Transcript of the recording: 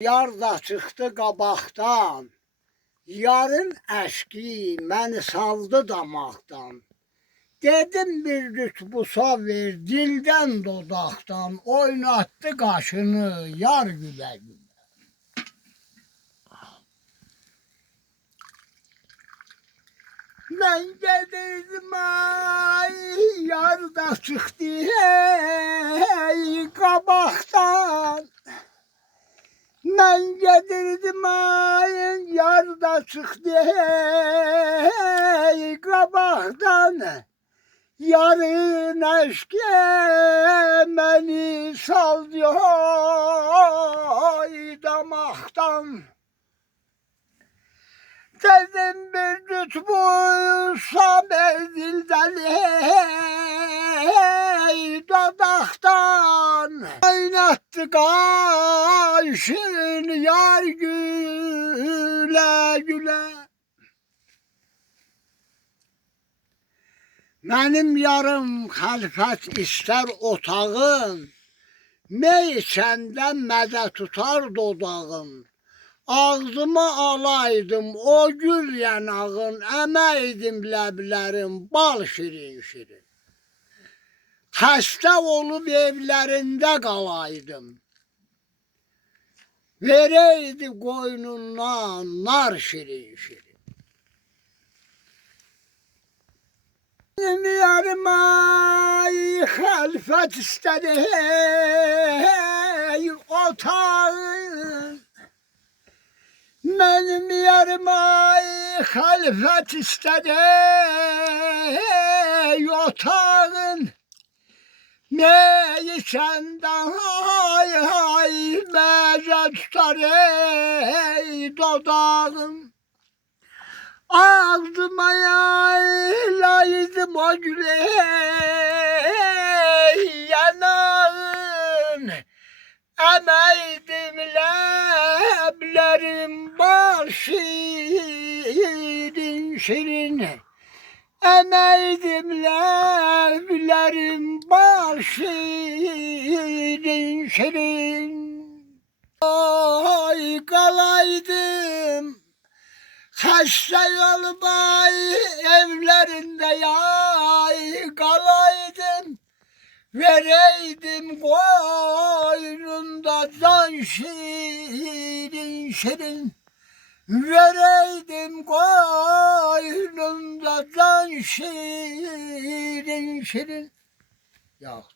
Yar da çıxdı qabaqdan, yarın əşki məni saldı damaqdan. Dedim bir lütfusa ver dildən dodaqdan, oynatdı qaşını yar gülə gülə. Mən gedirdim ay, yar da çıxdı hey qabaqdan. Mən gedirdim ay, yar da çıxdı hey qabaqdan. Yarın eşke məni saldı oy damaktan. Dedim bir lütfuysa ver dilden hey dodaktan. Oynattı kaşın yar güle güle. Mənim yarım xəlfət istər otağın, mey içəndə mədə tutar dodağın. Ağzıma alaydım o gül yanağın, əməydim ləblərim bal şirin şirin. Xəstə olub evlərində qalaydım, verəydi qoynundan nar şirin şirin. Benim yarım ay xəlfət istədi hey otağın. Benim yarım ay xəlfət istədi hey otağın. Mey içəndə hay hay məcə tutar ey dodağın. Ağzıma yaylaydım o güle yanağın. Əməydim ləblərim bal şirin şirin. Əməydim ləblərim bal şirin şirin. Ay qalaydım xəstə olub ay evlərində yay qalaydım. Vereydim qoynunda can şirin şirin. Vereydim qoynunda can şirin şirin. Yox.